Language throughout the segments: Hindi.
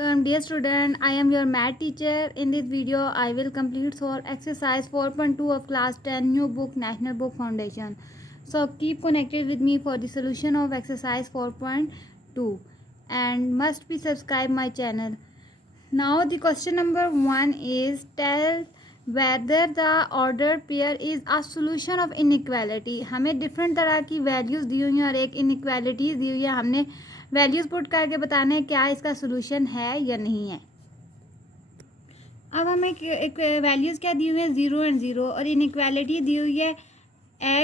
welcome dear student. I am your math teacher. In this video I will complete for exercise 4.2 of class 10 new book National Book Foundation. So keep connected with me for the solution of exercise 4.2 and must be subscribe my channel. Now the question number 1 is tell whether the ordered pair is a solution of inequality. हमें डिफरेंट तरह की वैल्यूज़ दी हुई हैं और एक इनइक्वालिटीज़ दी हुई है. हमने वैल्यूज़ पुट करके बताना है क्या इसका सोल्यूशन है या नहीं है. अब हमें एक वैल्यूज़ क्या दी हुई है 0 एंड 0 और इनइक्वालिटी दी हुई है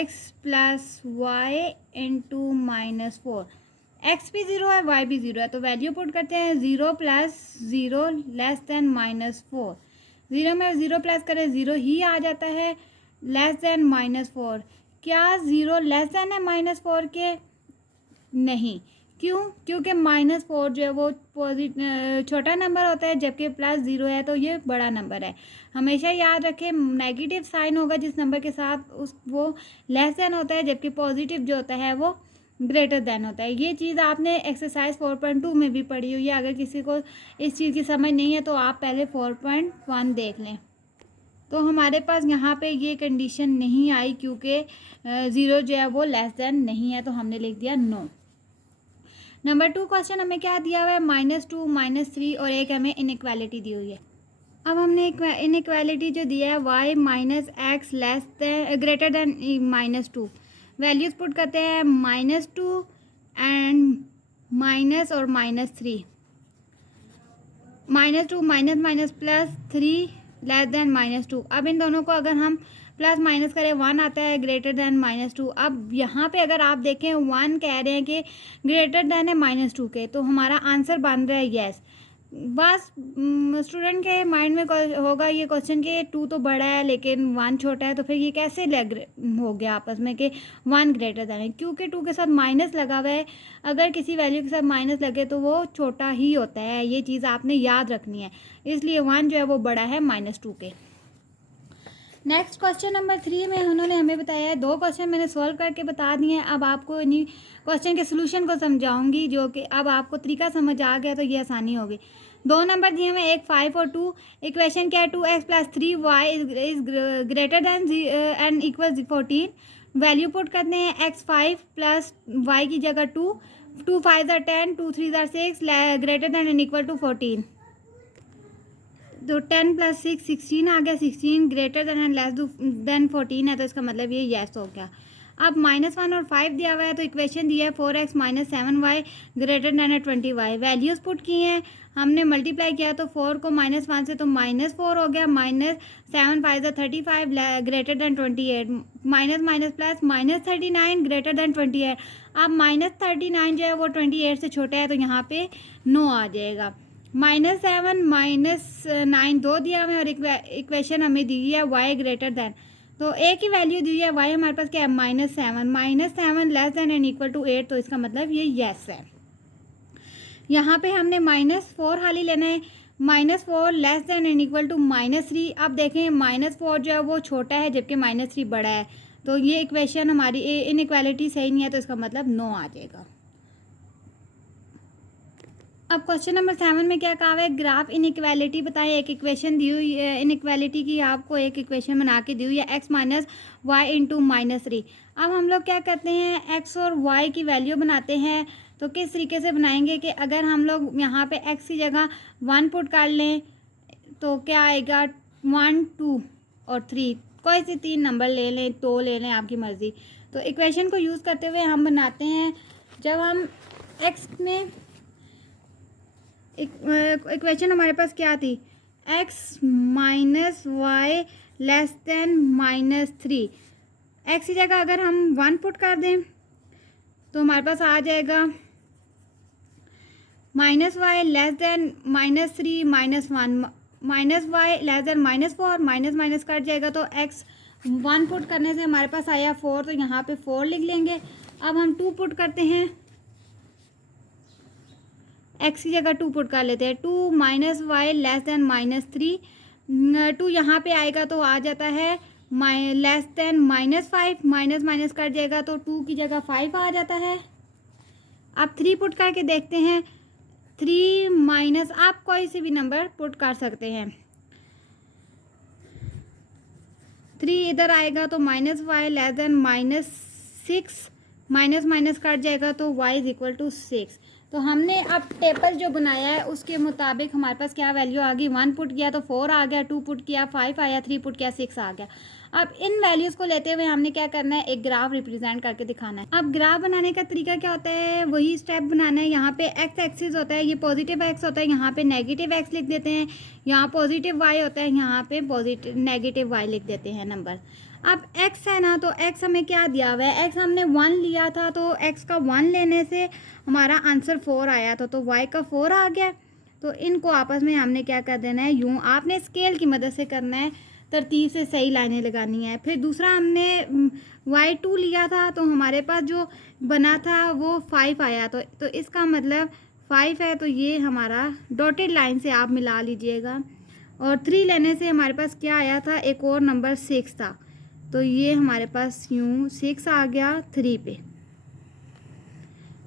x plus y into minus 4. X भी 0 है y भी 0 है तो वैल्यू पुट करते हैं 0 प्लस 0 लेस देन माइनस 4. 0 में 0 प्लस करें 0 ही आ जाता है लेस देन माइनस 4. क्या 0 लेस देन है माइनस 4 के? नहीं. क्यों? क्योंकि माइनस 4 जो है वो छोटा नंबर होता है जबकि प्लस 0 है तो ये बड़ा नंबर है. हमेशा याद रखें नेगेटिव साइन होगा जिस नंबर के साथ वो लेस देन होता है जबकि पॉजिटिव जो होता है वो ग्रेटर देन होता है. ये चीज़ आपने एक्सरसाइज 4.2 में भी पढ़ी हुई है. अगर किसी को इस चीज़ की समझ नहीं है तो आप पहले 4.1 देख लें. तो हमारे पास यहाँ पे ये कंडीशन नहीं आई क्योंकि 0 जो है वो लेस देन नहीं है तो हमने लिख दिया नो. नंबर 2 क्वेश्चन हमें क्या दिया हुआ है -2 -3 और एक हमें इनइक्वालिटी दी हुई है. अब हमने इनइक्वालिटी जो दिया है y minus x less than greater than -2. Values put करते हैं -2 एंड माइनस और -3. -2 minus minus plus 3 less than -2. अब इन दोनों को अगर हम प्लस माइनस करें 1 आता है ग्रेटर देन -2. अब यहाँ पे अगर आप देखें 1 कह रहे हैं कि ग्रेटर देन है -2 के तो हमारा आंसर बन रहा है येस. बस स्टूडेंट के माइंड में होगा ये क्वेश्चन कि 2 तो बड़ा है लेकिन 1 छोटा है तो फिर ये कैसे हो गया आपस में कि 1 ग्रेटर देन है. क्योंकि 2 के साथ माइनस लगा हुआ है. अगर किसी वैल्यू के साथ माइनस लगे तो वो छोटा ही होता है. ये चीज़ आपने याद रखनी है. इसलिए 1 जो है वो बड़ा है -2 के. नेक्स्ट क्वेश्चन नंबर 3 में उन्होंने हमें बताया है 2 क्वेश्चन मैंने सॉल्व करके बता दिए हैं. अब आपको इन्हीं क्वेश्चन के सोल्यूशन को समझाऊंगी जो कि अब आपको तरीका समझ आ गया तो ये आसानी होगी. 2 नंबर दिए हमें एक 5 और 2. इक्वेशन क्या है 2x plus 3y is greater than and equal 14. Value put करते हैं x 5 प्लस y की जगह 2. 2 5 ज़ा 10 2 3 ज़ा 6 greater than and equal to 14. तो 10 प्लस 6 16 आ गया. 16 greater than and less than 14 है तो इसका मतलब ये येस हो गया. अब -1 और 5 दिया हुआ है तो इक्वेशन दिया है 4x minus 7y greater than है 20y. वैल्यूज़ पुट की हैं हमने मल्टीप्लाई किया तो 4 को -1 से तो -4 हो गया. -7 5 ज़ा 35 greater than 28. Minus minus plus -39 greater than 28. अब -39 जो है वो 28 से छोटा है तो यहाँ पे नो आ जाएगा. -7 -9 2 दिया हमें और इक्वेशन हमें दी है y ग्रेटर देन. तो एक ही वैल्यू दी है y हमारे पास क्या है -7 less than and equal to 8 तो इसका मतलब ये येस है. यहाँ पे हमने -4 हाली लेना है. -4 less than and equal to -3. अब देखें -4 जो है वो छोटा है जबकि -3 बड़ा है तो ये इक्वेशन हमारी इनइक्वालिटी सही नहीं है तो इसका मतलब नो आ जाएगा. अब क्वेश्चन नंबर 7 में क्या कहा है ग्राफ इनइक्वालिटी बताएं. एक इक्वेशन दी हुई है इनइक्वालिटी की आपको एक इक्वेशन बना के दी हुई है x माइनस वाई इंटू -3. अब हम लोग क्या करते हैं x और y की वैल्यू बनाते हैं. तो किस तरीके से बनाएंगे कि अगर हम लोग यहाँ पे x की जगह 1 पुट कर लें तो क्या आएगा 1 2 और 3. कोई से 3 नंबर ले लें 2 ले लें आपकी मर्ज़ी. तो इक्वेशन को यूज़ करते हुए हम बनाते हैं जब हम x में इक्वेशन हमारे पास क्या थी x minus y less than -3. x की जगह अगर हम 1 पुट कर दें तो हमारे पास आ जाएगा -y less than -3 -1 -y less then -4 minus cut जाएगा तो x 1 पुट करने से हमारे पास आया 4 तो यहाँ पे 4 लिख लेंगे. अब हम 2 पुट करते हैं x की जगह 2 पुट कर लेते हैं. 2 -y लेस देन -3. 2 यहाँ पे आएगा तो आ जाता है लेस देन -5 माइनस कट जाएगा तो 2 की जगह 5 आ जाता है. अब 3 पुट करके देखते हैं 3 माइनस, आप कोई से भी नंबर पुट कर सकते हैं। 3 इधर आएगा तो -y less then -6, minus minus cut जाएगा तो y इज इक्वल टू 6। तो हमने अब टेबल जो बनाया है उसके मुताबिक हमारे पास क्या वैल्यू आ गई, 1 पुट किया तो 4 आ गया, 2 पुट किया 5 आया, 3 पुट किया 6 आ गया। अब इन वैल्यूज़ को लेते हुए हमने क्या करना है, एक ग्राफ रिप्रेजेंट करके दिखाना है। अब ग्राफ बनाने का तरीका क्या होता है, वही स्टेप बनाना है। यहाँ पे एक्स एक्सिस होता है, ये पॉजिटिव एक्स होता है, यहाँ पे नेगेटिव एक्स लिख देते हैं, यहाँ पॉजिटिव वाई होता है, यहाँ पे पॉजिटिव नेगेटिव वाई लिख देते हैं नंबर। अब x है ना, तो x हमें क्या दिया हुआ है, x हमने 1 लिया था, तो x का 1 लेने से हमारा आंसर 4 आया था, तो y का 4 आ गया। तो इनको आपस में हमने क्या कर देना है, यूँ आपने स्केल की मदद से करना है, तरतीब से सही लाइनें लगानी है। फिर दूसरा हमने y2 लिया था, तो हमारे पास जो बना था वो 5 आया, तो इसका मतलब 5 है, तो ये हमारा डॉटेड लाइन से आप मिला लीजिएगा। और 3 लेने से हमारे पास क्या आया था, एक और नंबर 6 था, तो ये हमारे पास यूँ 6 आ गया 3 पे।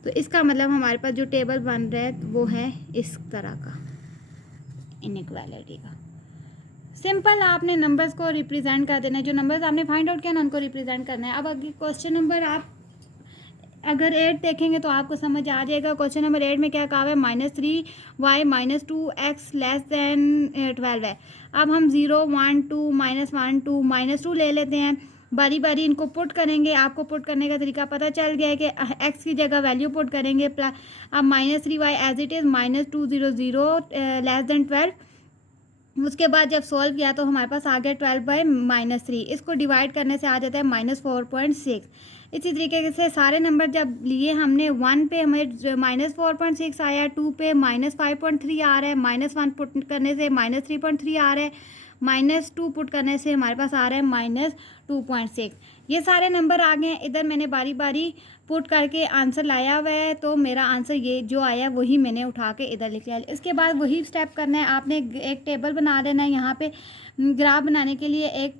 तो इसका मतलब हमारे पास जो टेबल बन रहा है वो है इस तरह का, इनइक्वालिटी का। सिंपल आपने नंबर्स को रिप्रेजेंट कर देना है, जो नंबर्स आपने फाइंड आउट किया ना उनको रिप्रेजेंट करना है। अब अगर क्वेश्चन नंबर आप अगर 8 देखेंगे तो आपको समझ आ जाएगा। क्वेश्चन नंबर 8 में क्या कहा है, -3y -2x लेस देन 12 है। अब हम 0 1 2 -1 2 -2 ले लेते हैं, बारी बारी इनको पुट करेंगे। आपको पुट करने का तरीका पता चल गया है कि x की जगह वैल्यू पुट करेंगे। अब -3y as it is -2 0 0 less than 12। उसके बाद जब सॉल्व किया तो हमारे पास आ गया 12/-3। इसको डिवाइड करने से आ जाता है -4.6। इसी तरीके से सारे नंबर जब लिए हमने, 1 पे हमें -4.6 आया, 2 पे -5.3 आ रहा है, -1 पुट करने से -3.3 आ रहा है, -2 पुट करने से हमारे पास आ रहा है -2.6। ये सारे नंबर आ गए हैं। इधर मैंने बारी बारी पुट करके आंसर लाया हुआ है, तो मेरा आंसर ये जो आया वही मैंने उठा के इधर लिख लिया। इसके बाद वही स्टेप करना है, आपने एक टेबल बना देना है। यहाँ पे ग्राफ बनाने के लिए एक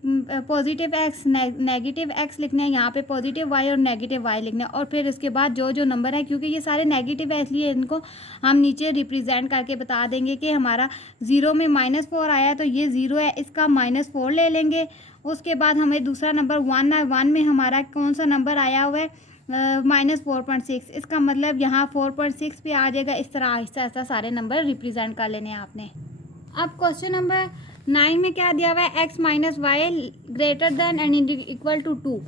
पॉजिटिव एक्स नेगेटिव एक्स लिखना है, यहाँ पे पॉजिटिव वाई और नेगेटिव वाई लिखना है। और फिर इसके बाद जो जो नंबर है, क्योंकि ये सारे नेगेटिव है इसलिए इनको हम नीचे रिप्रेजेंट करके बता देंगे कि हमारा 0 में -4 आया तो ये 0 है, इसका -4 ले लेंगे। उसके बाद हमें दूसरा नंबर 1 है, 1 में हमारा कौन सा नंबर आया हुआ है, -4.6, इसका मतलब यहाँ 4.6 पे आ जाएगा। इस तरह आहिस्ता आहिस्ता सारे नंबर रिप्रेजेंट कर लेने हैं आपने। अब क्वेश्चन नंबर 9 में क्या दिया हुआ है, x - y greater than and equal to 2।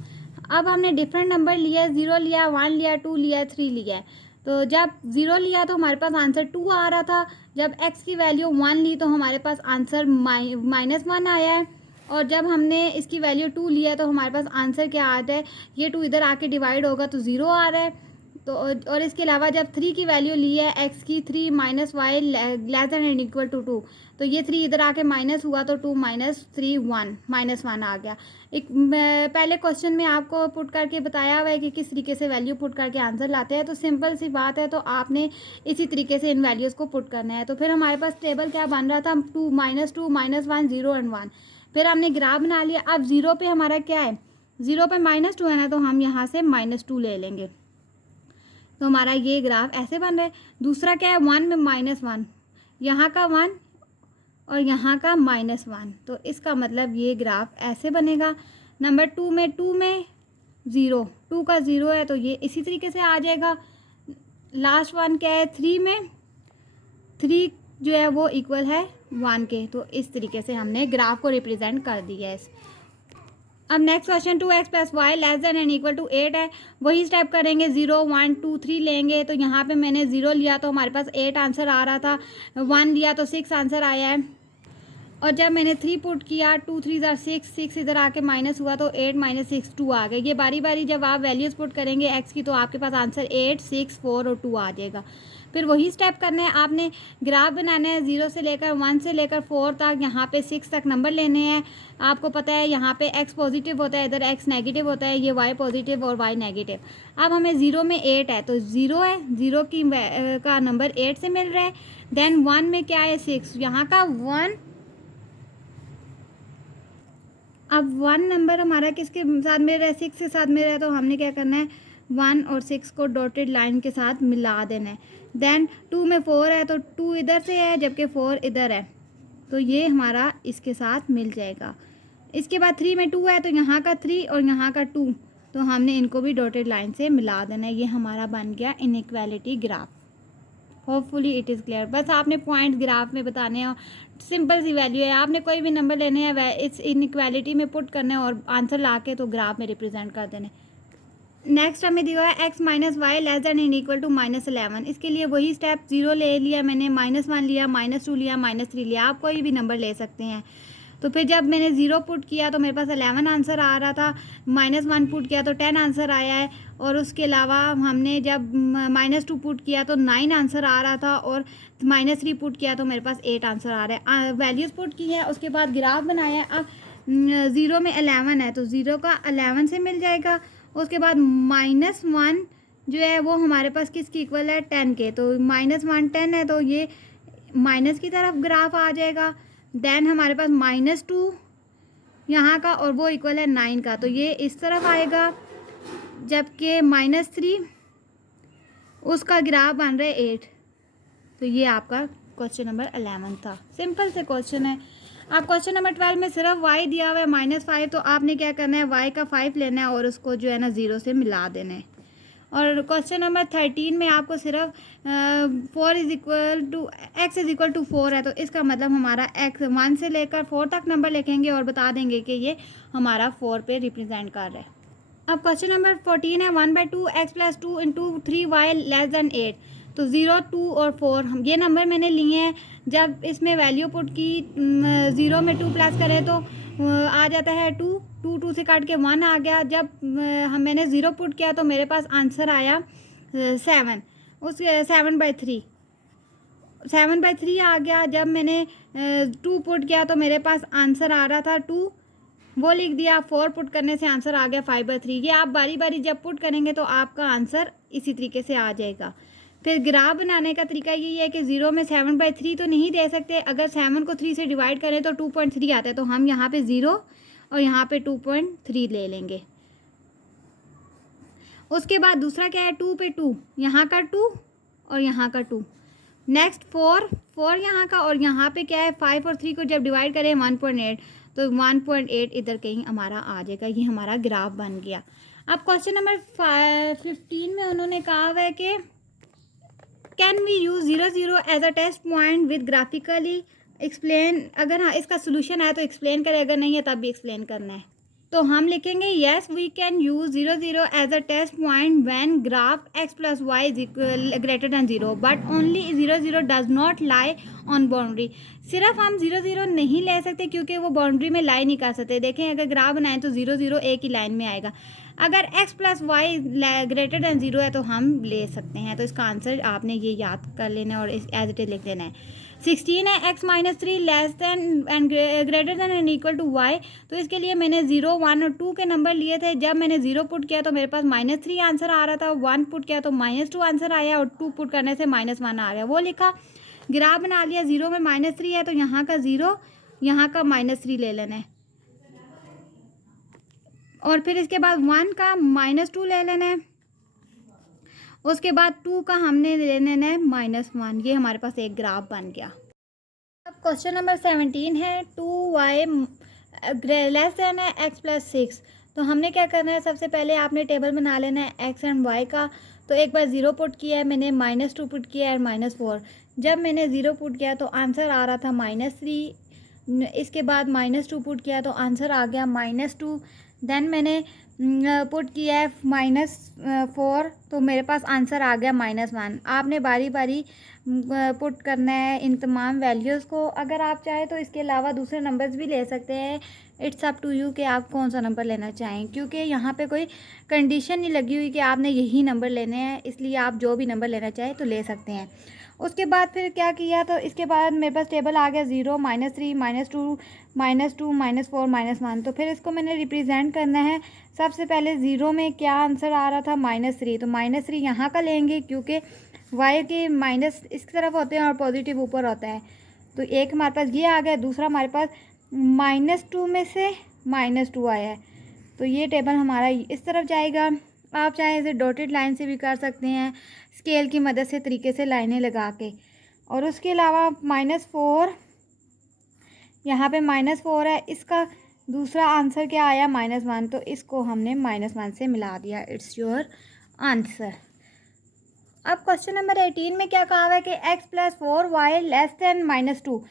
अब हमने डिफरेंट नंबर लिया, 0 लिया, 1 लिया, 2 लिया, 3 लिया है। तो जब 0 लिया तो हमारे पास आंसर 2 आ रहा था, जब x की वैल्यू 1 ली तो हमारे पास आंसर -1 आया है, और जब हमने इसकी वैल्यू 2 लिया तो हमारे पास आंसर क्या आ रहा है, ये 2 इधर आके डिवाइड होगा तो 0 आ रहा है। तो और इसके अलावा जब 3 की वैल्यू ली है, x की 3 - y less than and equal to 2, तो ये 3 इधर आके माइनस हुआ तो 2 - 3 1 -1 आ गया। एक पहले क्वेश्चन में आपको पुट करके बताया हुआ है कि किस तरीके से वैल्यू पुट करके आंसर लाते हैं, तो सिंपल सी बात है, तो आपने इसी तरीके से इन वैल्यूज़ को पुट करना है। तो फिर हमारे पास टेबल क्या बन रहा था, 2 -2 -1 0 एंड 1। फिर हमने ग्राफ बना लिया। अब 0 पे हमारा क्या है, 0 पे -2 है ना, तो हम यहाँ से -2 ले लेंगे, तो हमारा ये ग्राफ ऐसे बन रहा है। दूसरा क्या है, 1 में -1, यहाँ का 1 और यहाँ का -1, तो इसका मतलब ये ग्राफ ऐसे बनेगा। नंबर 2 में 0, 2 का 0 है तो ये इसी तरीके से आ जाएगा। लास्ट वन क्या है, 3 में 3 जो है वो इक्वल है 1 के, तो इस तरीके से हमने ग्राफ को रिप्रेजेंट कर दिया है। अब next question, 2x + y less than and equal to 8 है। वही स्टेप करेंगे, 0 1 2 3 लेंगे। तो यहाँ पे मैंने 0 लिया तो हमारे पास 8 आंसर आ रहा था, 1 लिया तो 6 आंसर आया है, और जब मैंने 3 पुट किया, 2 3 6 6 इधर आके माइनस हुआ तो 8 - 6 2 आ गए। ये बारी बारी जब आप वैल्यूज़ पुट करेंगे x की, तो आपके पास आंसर 8 6 4 और 2 आ जाएगा। फिर वही स्टेप करना है, आपने ग्राफ बनाना है, 0 से लेकर 1 से लेकर 4 तक, यहाँ पे 6 तक नंबर लेने हैं। आपको पता है यहाँ पे x पॉजिटिव होता है, इधर x नेगेटिव होता है, ये y पॉजिटिव और y नेगेटिव। अब हमें 0 में 8 है, तो 0 है, 0 की का नंबर 8 से मिल रहा है। देन 1 में क्या है, 6, यहाँ का 1। अब 1 नंबर हमारा किसके साथ मिल रहा है, 6 के साथ मिल रहा है, तो हमने क्या करना है, 1 और 6 को डॉटेड लाइन के साथ मिला देना है। देन 2 में 4 है तो 2 इधर से है जबकि 4 इधर है, तो ये हमारा इसके साथ मिल जाएगा। इसके बाद 3 में 2 है तो यहाँ का 3 और यहाँ का 2, तो हमने इनको भी डॉटेड लाइन से मिला देना है। ये हमारा बन गया inequality graph. Hopefully it is clear. बस आपने पॉइंट ग्राफ में बताने हैं, सिंपल सी वैल्यू है, आपने कोई भी नंबर लेने हैं इस इनइक्वालिटी में पुट करना है और आंसर ला के तो ग्राफ में रिप्रेजेंट कर देना है। नेक्स्ट हमें दिया है x minus y less than and equal to -11। इसके लिए वही स्टेप 0 ले लिया मैंने, -1 लिया, -2 लिया, -3 लिया, आप कोई भी नंबर ले सकते हैं। तो फिर जब मैंने 0 पुट किया तो मेरे पास 11 आंसर आ रहा था, -1 पुट किया तो 10 आंसर आया है, और उसके अलावा हमने जब -2 पुट किया तो 9 आंसर आ रहा था, और -3 पुट किया तो मेरे पास 8 आंसर आ रहा है। वैल्यूज़ पुट की है, उसके बाद ग्राफ बनाया। अब 0 में 11 है तो 0 का 11 से मिल जाएगा। उसके बाद -1 जो है वो हमारे पास किसकी इक्वल है, 10 के, तो -1 10 है तो ये माइनस की तरफ ग्राफ आ जाएगा। देन हमारे पास -2 यहाँ का और वो इक्वल है 9 का, तो ये इस तरफ आएगा, जबकि -3 उसका ग्राफ बन रहा है 8। तो ये आपका क्वेश्चन नंबर 11 था। सिंपल से क्वेश्चन है। आप क्वेश्चन नंबर 12 में सिर्फ y दिया हुआ है -5, तो आपने क्या करना है, y का 5 लेना है और उसको जो है ना 0 से मिला देना है। और क्वेश्चन नंबर 13 में आपको सिर्फ 4 is equal to x is equal to 4 है, तो इसका मतलब हमारा x 1 से लेकर 4 तक नंबर लिखेंगे और बता देंगे कि ये हमारा 4 पे रिप्रेजेंट कर रहा है। अब क्वेश्चन नंबर 14 है 1/2 x plus 2 into 3y less than 8। तो 0, 2 और 4 हम ये नंबर मैंने लिए हैं। जब इसमें वैल्यू पुट की 0 में 2 प्लस करें तो आ जाता है 2, 2 से काट के 1 आ गया। जब मैंने 0 पुट किया तो मेरे पास आंसर आया 7, उस 7/3 आ गया। जब मैंने 2 पुट किया तो मेरे पास आंसर आ रहा था 2, वो लिख दिया। 4 पुट करने से आंसर आ गया 5/3। ये आप बारी बारी जब पुट करेंगे तो आपका आंसर इसी तरीके से आ जाएगा। फिर ग्राफ बनाने का तरीका यही है कि 0 में 7/3 तो नहीं दे सकते, अगर 7 को 3 से डिवाइड करें तो 2.3 आता है, तो हम यहाँ पे 0 और यहाँ पे 2.3 ले लेंगे। उसके बाद दूसरा क्या है, 2 पे 2, यहाँ का 2 और यहाँ का 2। नेक्स्ट 4 यहाँ का, और यहाँ पे क्या है 5 और 3 को जब डिवाइड करें 1.8, तो 1.8 इधर कहीं हमारा आ जाएगा। ये हमारा ग्राफ बन गया। अब क्वेश्चन नंबर 15 में उन्होंने कहा हुआ है कि can we use 0 as a test point with graphically explain. अगर हाँ इसका सोल्यूशन है तो एक्सप्लेन करें, अगर नहीं है तब भी एक्सप्लेन करना है। तो हम लिखेंगे yes we can use 0 as a test point when graph x plus y is greater than 0, but only 0 does not lie on boundary. सिर्फ हम 0 नहीं ले सकते क्योंकि वो बाउंड्री में लाई नहीं कर सकते। देखें अगर ग्राफ बनाएं तो 0 एक ही लाइन में आएगा। अगर x plus y greater than 0 है तो हम ले सकते हैं। तो इसका आंसर आपने ये याद कर लेना है और एज इट इज लिख देना है। 16 है x minus 3 less than and greater than and equal to y। तो इसके लिए मैंने 0, 1 और 2 के नंबर लिए थे। जब मैंने 0 पुट किया तो मेरे पास -3 आंसर आ रहा था, 1 पुट किया तो -2 आंसर आया, और 2 पुट करने से -1 आ गया। वो लिखा, ग्राफ बना लिया। 0 में -3 है तो यहाँ का 0, यहाँ का -3 ले लेना है, और फिर इसके बाद 1 का -2 ले लेना है। उसके बाद 2 का हमने ले लेना है -1। ये हमारे पास एक ग्राफ बन गया। अब क्वेश्चन नंबर 17 है 2y लेस देन है x प्लस 6। तो हमने क्या करना है, सबसे पहले आपने टेबल बना लेना है x एंड y का। तो एक बार 0 पुट किया है मैंने, -2 पुट किया है और -4। जब मैंने 0 पुट किया तो आंसर आ रहा था -3। इसके बाद -2 पुट किया तो आंसर आ गया -2। देन मैंने पुट किया है -4, तो मेरे पास आंसर आ गया -1। आपने बारी बारी पुट करना है इन तमाम वैल्यूज़ को। अगर आप चाहें तो इसके अलावा दूसरे नंबर्स भी ले सकते हैं। इट्स अप टू यू कि आप कौन सा नंबर लेना चाहें, क्योंकि यहाँ पे कोई कंडीशन नहीं लगी हुई कि आपने यही नंबर लेने हैं, इसलिए आप जो भी नंबर लेना चाहें तो ले सकते हैं। उसके बाद फिर क्या किया, तो इसके बाद मेरे पास टेबल आ गया 0, -3, -2, -2, -4, -1। तो फिर इसको मैंने रिप्रेजेंट करना है। सबसे पहले 0 में क्या आंसर आ रहा था, -3। तो -3 यहाँ का लेंगे क्योंकि y के माइनस इस तरफ होते हैं और पॉजिटिव ऊपर होता है। तो एक हमारे पास ये आ गया, दूसरा हमारे पास -2 में से -2 आया है, तो ये टेबल हमारा इस तरफ जाएगा। आप चाहें इसे डॉटेड लाइन से भी कर सकते हैं, स्केल की मदद से तरीके से लाइनें लगा के। और उसके अलावा -4, यहाँ पे -4 है, इसका दूसरा आंसर क्या आया -1, तो इसको हमने -1 से मिला दिया। It's your answer. अब क्वेश्चन नंबर 18 में क्या कहा हुआ है कि x + 4y <= -2।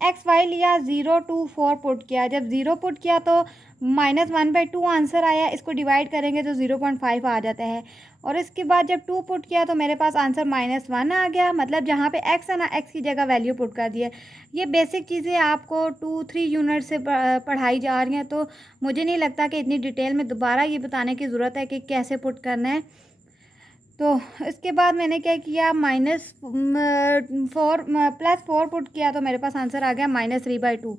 एक्स वाई लिया, 0 2 4 पुट किया। जब 0 पुट किया तो -1/2 आंसर आया। इसको डिवाइड करेंगे तो 0.5 आ जाता है। और इसके बाद जब 2 पुट किया तो मेरे पास आंसर -1 आ गया। मतलब जहाँ पे x है ना, x की जगह वैल्यू पुट कर दिया। ये बेसिक चीज़ें आपको 2-3 यूनिट से पढ़ाई जा रही हैं, तो मुझे नहीं लगता कि इतनी डिटेल में दोबारा ये बताने की ज़रूरत है कि कैसे पुट करना है। तो इसके बाद मैंने क्या किया, +4 पुट किया तो मेरे पास आंसर आ गया -3/2।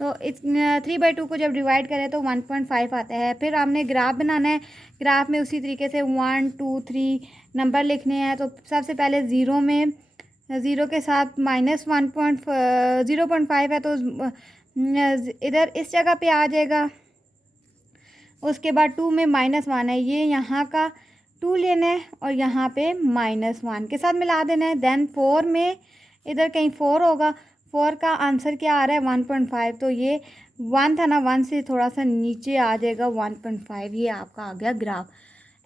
तो इस 3/2 को जब डिवाइड करें तो 1.5 आता है। फिर हमने ग्राफ बनाना है। ग्राफ में उसी तरीके से 1 2 3 नंबर लिखने हैं। तो सबसे पहले ज़ीरो में, ज़ीरो के साथ -0.5 है, तो इधर इस जगह पे आ जाएगा। उसके बाद 2 में -1 है, ये यहाँ का 2 लेना है और यहाँ पे -1 के साथ मिला देना है। देन 4 में इधर कहीं 4 होगा। 4 का आंसर क्या आ रहा है 1.5, तो ये 1 था ना, 1 से थोड़ा सा नीचे आ जाएगा 1.5। ये आपका आ गया graph.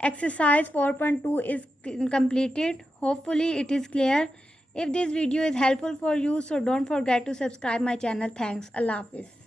Exercise 4.2 is completed. Hopefully it is clear. If this video is helpful for you, so don't forget to subscribe my channel. Thanks. Allah Hafiz.